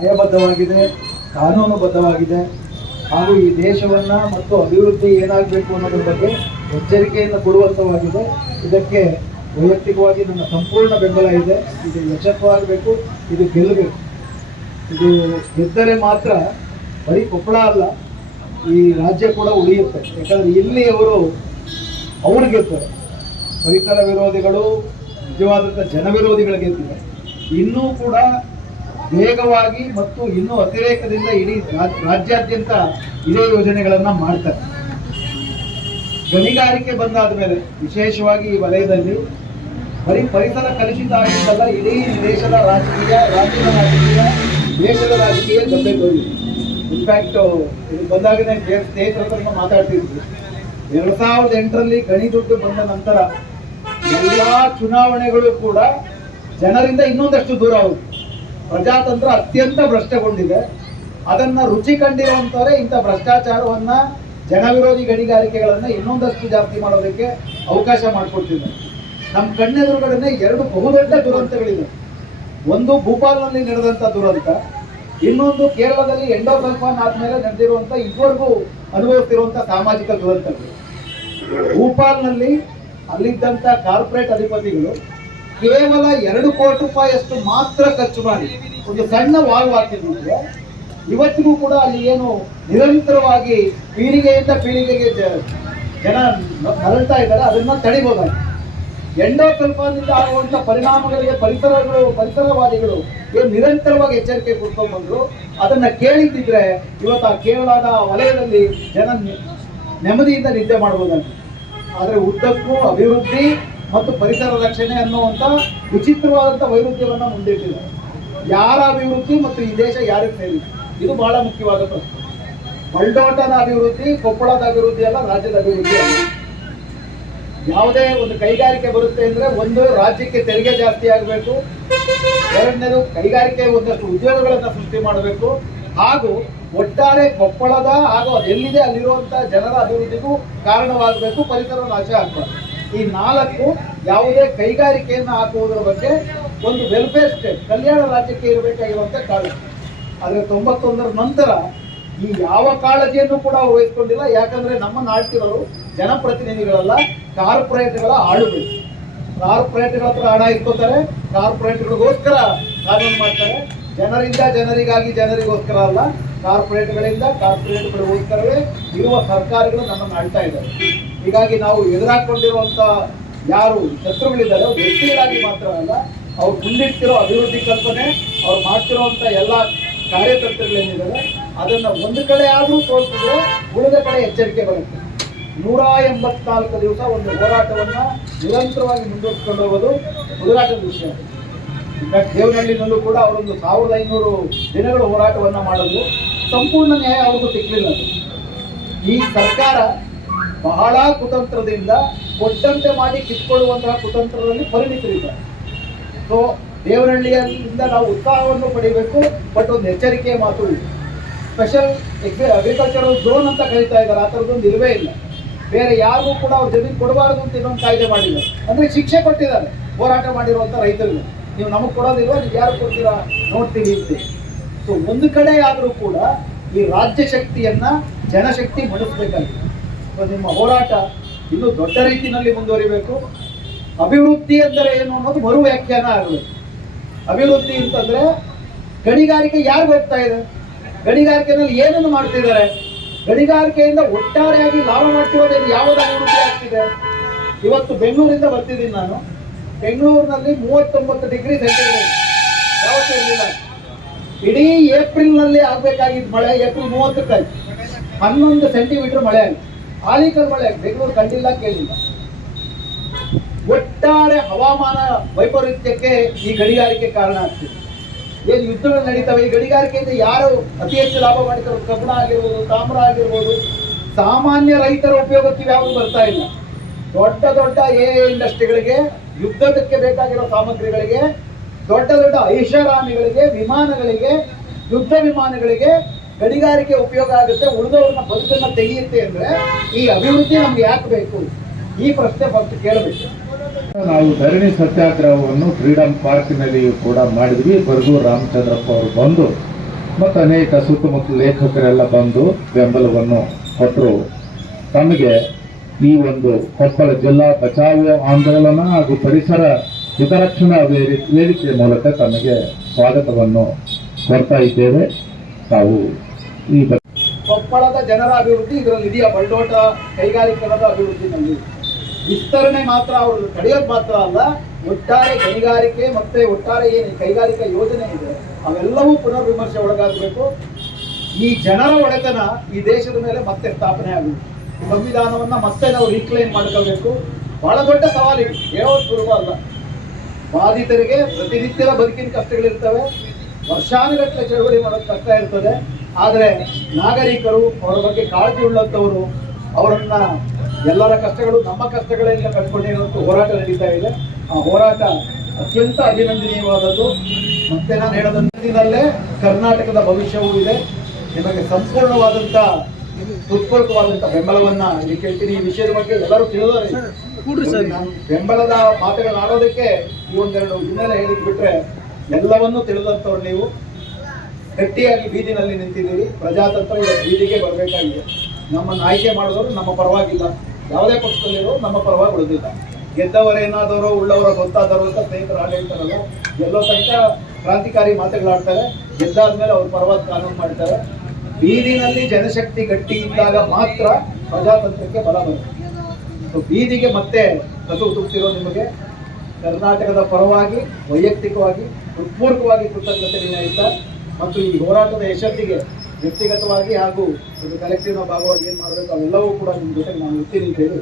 ನ್ಯಾಯಬದ್ಧವಾಗಿದೆ, ಕಾನೂನುಬದ್ಧವಾಗಿದೆ. ಹಾಗೂ ಈ ದೇಶವನ್ನು ಮತ್ತು ಅಭಿವೃದ್ಧಿ ಏನಾಗಬೇಕು ಅನ್ನೋದ್ರ ಬಗ್ಗೆ ಎಚ್ಚರಿಕೆಯನ್ನು ಕೊಡುವಂಥವಾಗಿದೆ. ಇದಕ್ಕೆ ವೈಯಕ್ತಿಕವಾಗಿ ನನ್ನ ಸಂಪೂರ್ಣ ಬೆಂಬಲ ಇದೆ. ಇದು ಯಶಸ್ವಾಗಬೇಕು, ಇದು ಗೆಲ್ಲಬೇಕು. ಇದು ಗೆದ್ದರೆ ಮಾತ್ರ ಬರೀ ಕೊಪ್ಪಳ ಅಲ್ಲ, ಈ ರಾಜ್ಯ ಕೂಡ ಉಳಿಯುತ್ತೆ. ಯಾಕಂದರೆ ಇಲ್ಲಿ ಅವರು ಗೆದ್ದರು. ಪರಿಸರ ವಿರೋಧಿಗಳು, ನಿಜವಾದಂಥ ಜನವಿರೋಧಿಗಳು ಗೆದ್ದಿದ್ದಾರೆ. ಇನ್ನೂ ಕೂಡ ವೇಗವಾಗಿ ಮತ್ತು ಇನ್ನೂ ಅತಿರೇಕದಿಂದ ಇಡೀ ರಾಜ್ಯಾದ್ಯಂತ ಇದೇ ಯೋಜನೆಗಳನ್ನು ಮಾಡ್ತಾರೆ. ಗಣಿಗಾರಿಕೆ ಬಂದಾದ ಮೇಲೆ ವಿಶೇಷವಾಗಿ ಈ ವಲಯದಲ್ಲಿ ಬರೀ ಪರಿಸರ ಕಲುಷಿತ ಆಗಿದ್ದಲ್ಲ, ಇಡೀ ದೇಶದ ರಾಜಕೀಯ, ರಾಜ್ಯದ ರಾಜಕೀಯ, ದೇಶದ ರಾಜಕೀಯ ಗದ್ದೆ ಹೋಗಿದೆ. ಇನ್ಫ್ಯಾಕ್ಟ್ ಇದು ಬಂದಾಗಲೇ ಸ್ನೇಹಿತರ ಹತ್ರ ಮಾತಾಡ್ತಿದ್ವಿ. 2008ರಲ್ಲಿ ಗಣಿ ದುಡ್ಡು ಬಂದ ನಂತರ ಎಲ್ಲ ಚುನಾವಣೆಗಳು ಕೂಡ ಜನರಿಂದ ಇನ್ನೊಂದಷ್ಟು ದೂರ ಹೋಗಿದೆ. ಪ್ರಜಾತಂತ್ರ ಅತ್ಯಂತ ಭ್ರಷ್ಟಗೊಂಡಿದೆ. ಅದನ್ನು ರುಚಿ ಕಂಡಿರುವಂಥವರೇ ಇಂಥ ಭ್ರಷ್ಟಾಚಾರವನ್ನು, ಜನವಿರೋಧಿ ಗಣಿಗಾರಿಕೆಗಳನ್ನು ಇನ್ನೊಂದಷ್ಟು ಜಾಸ್ತಿ ಮಾಡೋದಕ್ಕೆ ಅವಕಾಶ ಮಾಡಿಕೊಡ್ತಿದ್ದಾರೆ. ನಮ್ಮ ಕಣ್ಣೆದುರುಗಡೆ 2 ಬಹುದೊಡ್ಡ ದುರಂತಗಳಿದೆ. ಒಂದು ಭೂಪಾಲ್ನಲ್ಲಿ ನಡೆದಂಥ ದುರಂತ, ಇನ್ನೊಂದು ಕೇರಳದಲ್ಲಿ ಎಂಡೋಸಲ್ಫಾನ್ ಆದಮೇಲೆ ನಡೆದಿರುವಂಥ ಇದುವರೆಗೂ ಅನುಭವಿಸ್ತಿರುವಂಥ ಸಾಮಾಜಿಕ ದುರಂತಗಳು. ಭೂಪಾಲ್ನಲ್ಲಿ ಅಲ್ಲಿದ್ದಂಥ ಕಾರ್ಪೊರೇಟ್ ಅಧಿಪತಿಗಳು ಕೇವಲ 2 ಕೋಟಿ ರೂಪಾಯಿಯಷ್ಟು ಮಾತ್ರ ಖರ್ಚು ಮಾಡಿ ಒಂದು ಸಣ್ಣ ವಾಲ್ವ್ ಹಾಕಿದ್ರೆ ಇವತ್ತಿಗೂ ಕೂಡ ಅಲ್ಲಿ ಏನು ನಿರಂತರವಾಗಿ ಪೀಳಿಗೆಯಿಂದ ಪೀಳಿಗೆಗೆ ಜನ ನರಳ್ತಾ ಇದ್ದಾರೆ, ಅದನ್ನ ತಡಿಬೋದಾಗಿದೆ. ಎಂಡೋಸಲ್ಫಾನ್ನಿಂದ ಆಗುವಂಥ ಪರಿಣಾಮಗಳಿಗೆ ಪರಿಸರವಾದಿಗಳು ಏನು ನಿರಂತರವಾಗಿ ಎಚ್ಚರಿಕೆ ಕೊಡ್ಕೊಂಡು ಬಂದರು. ಅದನ್ನ ಕೇಳಿದ್ದಿದ್ರೆ ಇವತ್ತು ಆ ಕೇರಳದ ವಲಯದಲ್ಲಿ ಜನ ನೆಮ್ಮದಿಯಿಂದ ನಿದ್ದೆ ಮಾಡ್ಬೋದಾಗಿದೆ. ಆದರೆ ಉದ್ದಕ್ಕೂ ಅಭಿವೃದ್ಧಿ ಮತ್ತು ಪರಿಸರ ರಕ್ಷಣೆ ಅನ್ನುವಂಥ ವಿಚಿತ್ರವಾದಂಥ ವೈರುಧ್ಯವನ್ನು ಮುಂದಿಟ್ಟಿದ್ದಾರೆ. ಯಾರ ಅಭಿವೃದ್ಧಿ ಮತ್ತು ಈ ದೇಶ ಯಾರಿಗೆ ಸೇರಿದೆ, ಇದು ಬಹಳ ಮುಖ್ಯವಾದ ಪ್ರಶ್ನೆ. ಮಲ್ಡೋಟನ ಅಭಿವೃದ್ಧಿ, ಕೊಪ್ಪಳದ ಅಭಿವೃದ್ಧಿ ಅಲ್ಲ, ರಾಜ್ಯದ ಅಭಿವೃದ್ಧಿ ಅಲ್ಲ. ಯಾವುದೇ ಒಂದು ಕೈಗಾರಿಕೆ ಬರುತ್ತೆ ಅಂದರೆ ಒಂದು ರಾಜ್ಯಕ್ಕೆ ತೆರಿಗೆ ಜಾಸ್ತಿ ಆಗಬೇಕು, ಎರಡನೇದು ಕೈಗಾರಿಕೆ ಒಂದಷ್ಟು ಉದ್ಯೋಗಗಳನ್ನು ಸೃಷ್ಟಿ ಮಾಡಬೇಕು, ಹಾಗೂ ಒಟ್ಟಾರೆ ಕೊಪ್ಪಳದ ಹಾಗೂ ಅದೆಲ್ಲಿದೆ ಅಲ್ಲಿರುವಂಥ ಜನರ ಅಭಿವೃದ್ಧಿಗೂ ಕಾರಣವಾಗಬೇಕು, ಪರಿಸರ ನಾಶ ಆಗಬಾರ್ದು. ಈ 4 ಯಾವುದೇ ಕೈಗಾರಿಕೆಯನ್ನು ಹಾಕುವುದರ ಬಗ್ಗೆ ಒಂದು ವೆಲ್ಫೇರ್ ಸ್ಟೇಟ್, ಕಲ್ಯಾಣ ರಾಜ್ಯಕ್ಕೆ ಇರಬೇಕಾಗಿರುವಂಥ ಕಾಳಜಿ. ಆದರೆ 91ರ ನಂತರ ಈ ಯಾವ ಕಾಳಜಿಯನ್ನು ಕೂಡ ವಹಿಸ್ಕೊಂಡಿಲ್ಲ. ಯಾಕಂದರೆ ನಮ್ಮನ್ನು ಆಳ್ತಿರೋರು ಜನಪ್ರತಿನಿಧಿಗಳಲ್ಲ, ಕಾರ್ಪೊರೇಟ್ಗಳ ಆಳುಗಳು. ಕಾರ್ಪೊರೇಟ್ಗಳ ಹತ್ರ ಹಣ ಇಟ್ಕೋತಾರೆ, ಕಾರ್ಪೊರೇಟ್ಗಳಿಗೋಸ್ಕರ ಕಾನೂನು ಮಾಡ್ತಾರೆ. ಜನರಿಂದ ಜನರಿಗಾಗಿ, ಜನರಿಗೋಸ್ಕರ ಅಲ್ಲ, ಕಾರ್ಪೊರೇಟ್ಗಳಿಗೋಸ್ಕರವೇ ಇರುವ ಸರ್ಕಾರಗಳು ನಮ್ಮನ್ನು ಆಳ್ತಾ ಇದ್ದಾರೆ. ಹೀಗಾಗಿ ನಾವು ಎದುರಾಕೊಂಡಿರುವಂಥ ಯಾರು ಶತ್ರುಗಳಿದ್ದಾರೆ ವ್ಯಕ್ತಿಗಳಾಗಿ ಮಾತ್ರ ಅಲ್ಲ, ಅವ್ರು ಮುಂದಿಟ್ಟಿರೋ ಅಭಿವೃದ್ಧಿ ಕಲ್ಪನೆ, ಅವ್ರು ಮಾಡ್ತಿರೋವಂಥ ಎಲ್ಲ ಕಾರ್ಯತಂತ್ರಗಳೇನಿದ್ದಾರೆ ಅದನ್ನು ಒಂದು ಕಡೆ ಆದರೂ ತೋರಿಸಿದ್ರೆ ಉಳಿದ ಕಡೆ ಎಚ್ಚರಿಕೆ ಬರುತ್ತೆ. 184 ದಿವಸ ಒಂದು ಹೋರಾಟವನ್ನು ನಿರಂತರವಾಗಿ ಮುಂದುವರಿಸಿಕೊಂಡು ಹೋಗೋದು ಹೋರಾಟದ ವಿಷಯ. ಇನ್ಫ್ಯಾಕ್ಟ್ ದೇವನಹಳ್ಳಿನಲ್ಲೂ ಕೂಡ ಅವರೊಂದು 1500 ದಿನಗಳ ಹೋರಾಟವನ್ನು ಮಾಡೋದು, ಸಂಪೂರ್ಣ ನ್ಯಾಯ ಅವ್ರಿಗೂ ಸಿಕ್ಕಲಿಲ್ಲ. ಈ ಸರ್ಕಾರ ಬಹಳ ಕುತಂತ್ರದಿಂದ ಕೊಟ್ಟಂತೆ ಮಾಡಿ ಕಿತ್ಕೊಳ್ಳುವಂತಹ ಕುತಂತ್ರದಲ್ಲಿ ಪರಿಣಿತರಿದ್ದಾರೆ. ಸೊ ದೇವನಹಳ್ಳಿಯಿಂದ ನಾವು ಉತ್ಸಾಹವನ್ನು ಪಡಿಬೇಕು, ಬಟ್ ಒಂದು ಎಚ್ಚರಿಕೆಯ ಮಾತು ಇದೆ. ಸ್ಪೆಷಲ್ ಅಗ್ರಿಕಲ್ಚರಲ್ ಝೋನ್ ಅಂತ ಕರೀತಾ ಇದ್ದಾರೆ, ಆ ಥರದ್ದೊಂದು ಇಲ್ಲವೇ ಇಲ್ಲ. ಬೇರೆ ಯಾರಿಗೂ ಕೂಡ ಅವ್ರು ಜಮೀನು ಕೊಡಬಾರ್ದು ಅಂತ ಇನ್ನೊಂದು ಕಾಯ್ದೆ ಮಾಡಿದ್ದಾರೆ. ಅಂದರೆ ಶಿಕ್ಷೆ ಕೊಟ್ಟಿದ್ದಾರೆ ಹೋರಾಟ ಮಾಡಿರುವಂಥ ರೈತರಿಗೆ, ನೀವು ನಮಗೆ ಕೊಡೋದಿಲ್ವ, ನೀವು ಯಾರು ಕೊಡ್ತೀರಾ ನೋಡ್ತೀವಿ ಅಂತ. ಸೊ ಒಂದು ಕಡೆ ಆದರೂ ಕೂಡ ಈ ರಾಜ್ಯ ಶಕ್ತಿಯನ್ನು ಜನಶಕ್ತಿ ಮಡಿಸ್ಬೇಕಾಗಿದೆ. ಸೊ ನಿಮ್ಮ ಹೋರಾಟ ಇನ್ನೂ ದೊಡ್ಡ ರೀತಿಯಲ್ಲಿ ಮುಂದುವರಿಬೇಕು. ಅಭಿವೃದ್ಧಿ ಅಂದರೆ ಏನು ಅನ್ನೋದು ಮರು ವ್ಯಾಖ್ಯಾನ ಆಗಬೇಕು. ಅಭಿವೃದ್ಧಿ ಅಂತಂದರೆ ಗಣಿಗಾರಿಕೆ ಯಾರಿಗೆ ಹೋಗ್ತಾ ಇದೆ, ಗಣಿಗಾರಿಕೆಯಲ್ಲಿ ಏನನ್ನು ಮಾಡ್ತಿದ್ದಾರೆ, ಗಣಿಗಾರಿಕೆಯಿಂದ ಒಟ್ಟಾರೆಯಾಗಿ ಲಾಭ ಮಾಡ್ತಿರೋದು ಯಾವುದು ಅಭಿವೃದ್ಧಿ ಆಗ್ತಿದೆ. ಇವತ್ತು ಬೆಂಗಳೂರಿಂದ ಬರ್ತಿದ್ದೀನಿ ನಾನು. ಬೆಂಗಳೂರಿನಲ್ಲಿ 39 ಡಿಗ್ರಿ ಸೆಂಟಿಗ್ರೇಡ್ ಯಾವತ್ತೂ ಇರಲಿಲ್ಲ. ಇಡೀ ಏಪ್ರಿಲ್ನಲ್ಲಿ ಆಗಬೇಕಾಗಿದ್ದ ಮಳೆ ಏಪ್ರಿಲ್ 30 11 ಸೆಂಟಿಮೀಟರ್ ಮಳೆ ಆಗಿದೆ. ಆಲಿಕಲ್ ಮಳೆ ಬೆಂಗಳೂರು ಕಂಡಿಲ್ಲ, ಕೇಳಿಲ್ಲ. ಒಟ್ಟಾರೆ ಹವಾಮಾನ ವೈಪರೀತ್ಯಕ್ಕೆ ಈ ಗಣಿಗಾರಿಕೆ ಕಾರಣ ಆಗ್ತಿದೆ. ಏನು ಯುದ್ಧಗಳು ನಡೀತವೆ, ಈ ಗಣಿಗಾರಿಕೆಯಿಂದ ಯಾರು ಅತಿ ಹೆಚ್ಚು ಲಾಭ ಮಾಡಿದ್ರು, ಕಬ್ಬಣ ಆಗಿರ್ಬೋದು, ತಾಮ್ರ ಆಗಿರ್ಬೋದು, ಸಾಮಾನ್ಯ ರೈತರ ಉಪಯೋಗಕ್ಕೆ ಯಾವುದು ಬರ್ತಾ ಇಲ್ಲ. ದೊಡ್ಡ ದೊಡ್ಡ ಇಂಡಸ್ಟ್ರಿಗಳಿಗೆ, ಯುದ್ಧಕ್ಕೆ ಬೇಕಾಗಿರೋ ಸಾಮಗ್ರಿಗಳಿಗೆ, ದೊಡ್ಡ ದೊಡ್ಡ ಐಷಾರಾಮಿಗಳಿಗೆ, ವಿಮಾನಗಳಿಗೆ, ಯುದ್ಧ ವಿಮಾನಗಳಿಗೆ ಗಣಿಗಾರಿಕೆ ಉಪಯೋಗ ಆಗುತ್ತೆ, ಉಳಿದವ್ರನ್ನ ಬದುಕನ್ನು ತೆಗೆಯುತ್ತೆ. ಅಂದರೆ ಈ ಅಭಿವೃದ್ಧಿ ನಮ್ಗೆ ಯಾಕೆ ಬೇಕು, ಈ ಪ್ರಶ್ನೆ ಫಸ್ಟ್ ಕೇಳಬೇಕು. ನಾವು ಧರಣಿ ಸತ್ಯಾಗ್ರಹವನ್ನು ಫ್ರೀಡಂ ಪಾರ್ಕ್ನಲ್ಲಿಯೂ ಕೂಡ ಮಾಡಿದ್ವಿ. ಬರಗೂರು ರಾಮಚಂದ್ರಪ್ಪ ಅವರು ಬಂದು ಮತ್ತು ಅನೇಕ ಸುತ್ತಮುತ್ತ ಲೇಖಕರೆಲ್ಲ ಬಂದು ಬೆಂಬಲವನ್ನು ಕೊಟ್ಟರು. ತಮಗೆ ಈ ಒಂದು ಕೊಪ್ಪಳ ಜಿಲ್ಲಾ ಬಚಾವೋ ಆಂದೋಲನ ಹಾಗೂ ಪರಿಸರ ಹಿತರಕ್ಷಣಾ ವೇದಿಕೆಯ ಮೂಲಕ ತಮಗೆ ಸ್ವಾಗತವನ್ನು ಕೊಡ್ತಾ ಇದ್ದೇವೆ. ತಾವು ಈ ಕೊಪ್ಪಳದ ಜನರ ಅಭಿವೃದ್ಧಿ ಇದರಲ್ಲಿ ಇದೆಯಾ? ಬಲ್ಡೋಟ ಕೈಗಾರಿಕೆಗಳ ಅಭಿವೃದ್ಧಿನಲ್ಲಿ ವಿಸ್ತರಣೆ ಮಾತ್ರ ಅವರು ತಡೆಯೋದು ಮಾತ್ರ ಅಲ್ಲ, ಒಟ್ಟಾರೆ ಗಣಿಗಾರಿಕೆ ಮತ್ತೆ ಒಟ್ಟಾರೆ ಏನು ಕೈಗಾರಿಕಾ ಯೋಜನೆ ಇದೆ ಅವೆಲ್ಲವೂ ಪುನರ್ ವಿಮರ್ಶೆ ಒಳಗಾಗಬೇಕು. ಈ ಜನರ ಒಡೆತನ ಈ ದೇಶದ ಮೇಲೆ ಮತ್ತೆ ಸ್ಥಾಪನೆ ಆಗಬೇಕು. ಸಂವಿಧಾನವನ್ನ ಮತ್ತೆ ನಾವು ರೀಕ್ಲೈನ್ ಮಾಡ್ಕೋಬೇಕು. ಬಹಳ ದೊಡ್ಡ ಸವಾಲಿದೆ, ಹೇಳೋದು ಸುಲಭ ಅಲ್ಲ. ಬಾಧಿತರಿಗೆ ಪ್ರತಿನಿತ್ಯದ ಬದುಕಿನ ಕಷ್ಟಗಳಿರ್ತವೆ, ವರ್ಷಾನುಗಟ್ಟಲೆ ಚಳವಳಿ ಮಾಡೋದು ಕಷ್ಟ ಇರ್ತದೆ. ಆದರೆ ನಾಗರಿಕರು ಅವರ ಬಗ್ಗೆ ಕಾಳಜಿ ಉಳ್ಳಂಥವರು ಅವರನ್ನ ಎಲ್ಲರ ಕಷ್ಟಗಳು ನಮ್ಮ ಕಷ್ಟಗಳೆಲ್ಲ ಕಟ್ಕೊಂಡಿರುವಂಥ ಹೋರಾಟ ನಡೀತಾ ಇದೆ. ಆ ಹೋರಾಟ ಅತ್ಯಂತ ಅಭಿನಂದನೀಯವಾದದ್ದು. ಮತ್ತೆ ನಾನು ಹೇಳೋದಲ್ಲೇ ಕರ್ನಾಟಕದ ಭವಿಷ್ಯವೂ ಇದೆ. ನಿಮಗೆ ಸಂಪೂರ್ಣವಾದಂಥ ಹೃತ್ಪೂರ್ವಕವಾದಂಥ ಬೆಂಬಲವನ್ನ ಇಲ್ಲಿ ಕೇಳ್ತೀನಿ. ಈ ವಿಷಯದ ಬಗ್ಗೆ ಎಲ್ಲರೂ ತಿಳಿದವರು ನಾನು ಬೆಂಬಲದ ಮಾತುಗಳಾಡೋದಕ್ಕೆ ಈ ಒಂದೆರಡು ಹಿನ್ನೆಲೆ ಹೇಳಿದ್ ಬಿಟ್ರೆ ಎಲ್ಲವನ್ನೂ ತಿಳಿದಂಥವ್ರು ನೀವು ಗಟ್ಟಿಯಾಗಿ ಬೀದಿನಲ್ಲಿ ನಿಂತಿದ್ದೀರಿ. ಪ್ರಜಾತಂತ್ರ ಇವತ್ತು ಬೀದಿಗೆ ಬರಬೇಕಾಗಿದೆ. ನಮ್ಮನ್ನು ಆಯ್ಕೆ ಮಾಡಿದವರು ನಮ್ಮ ಪರವಾಗಿಲ್ಲ, ಯಾವುದೇ ಪಕ್ಷದಲ್ಲಿರೋ ನಮ್ಮ ಪರವಾಗಿ ಉಳಿದಿಲ್ಲ. ಗೆದ್ದವರೇನಾದವರು ಉಳ್ಳವರ ಗೊತ್ತಾದವರು ಅಂತ ಸ್ನೇಹಿತರು ಹಾಡು ಹೇಳ್ತಾರಲ್ಲ, ಎಲ್ಲೋ ತನಕ ಕ್ರಾಂತಿಕಾರಿ ಮಾತುಗಳಾಡ್ತಾರೆ, ಗೆದ್ದಾದ್ಮೇಲೆ ಅವ್ರ ಪರವಾಗಿ ಕಾನೂನು ಮಾಡ್ತಾರೆ. ಬೀದಿನಲ್ಲಿ ಜನಶಕ್ತಿ ಗಟ್ಟಿ ಇದ್ದಾಗ ಮಾತ್ರ ಪ್ರಜಾತಂತ್ರಕ್ಕೆ ಬಲ ಬರುತ್ತೆ. ಬೀದಿಗೆ ಮತ್ತೆ ಕಸು ತುಕ್ತಿರೋ ನಿಮಗೆ ಕರ್ನಾಟಕದ ಪರವಾಗಿ ವೈಯಕ್ತಿಕವಾಗಿ ಹೃತ್ಪೂರ್ವಕವಾಗಿ ಕೃತಜ್ಞತೆ ವಿನಯಿಸ್ತಾ ಮತ್ತು ಈ ಹೋರಾಟದ ಯಶಸ್ಸಿಗೆ ವ್ಯಕ್ತಿಗತವಾಗಿ ಹಾಗೂ ಒಂದು ಕಲೆಕ್ಟಿವ್ ಭಾಗವಾಗಿ ಏನು ಮಾಡಬೇಕು ಅವೆಲ್ಲವೂ ಕೂಡ ನಿಮ್ಮ ಜೊತೆಗೆ ನಾನು ಇರ್ತೀನಿ ಅಂತ ಹೇಳಿ